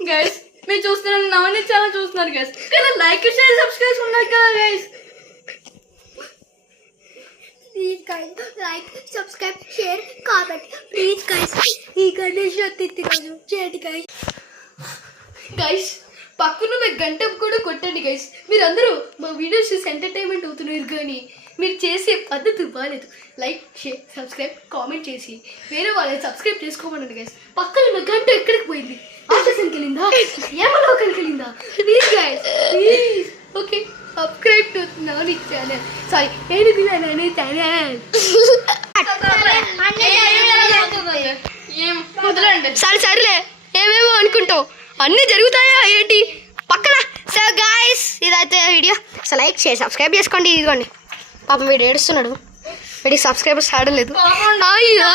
guys మీరు చూస్తున్నారు నవని చాలా చూస్తున్నారు గైస్ కానీ లైక్ షేర్ సబ్స్క్రైబ్ ఉన్నారు కదా guys please guys like subscribe share comment please guys ఈ గణేష్ చతుర్థి రోజు చేయండి గైస్ గైస్ పక్కన గంట కూడా కొట్టండి గైస్ మీరందరూ మా వీడియోస్ చూసి ఎంటర్టైన్మెంట్ అవుతున్నారు కానీ మీరు చేసే పద్ధతి బాగాలేదు లైక్ షేర్ సబ్స్క్రైబ్ కామెంట్ చేసి వేరే వాళ్ళని సబ్స్క్రైబ్ చేసుకోమనండి గైస్ పక్కన ఉన్న గంట ఎక్కడికి పోయింది ఆకాశానికి వెళ్ళిందా ఏమలోకానికి వెళ్ళిందా please guys please okay subscribe to Navani channel sorry ఏనుగు నవని ఛానల్ సరే సరేలే ఏమేమో అనుకుంటావు అన్నీ జరుగుతాయా ఏంటి పక్కన సో గాయస్ ఇదైతే video so like share subscribe చేసుకోండి ఇదిగోండి పాపం వీడు ఏడుస్తున్నాడు వీడికి సబ్స్క్రైబర్స్ ఆడలేదు అయ్యో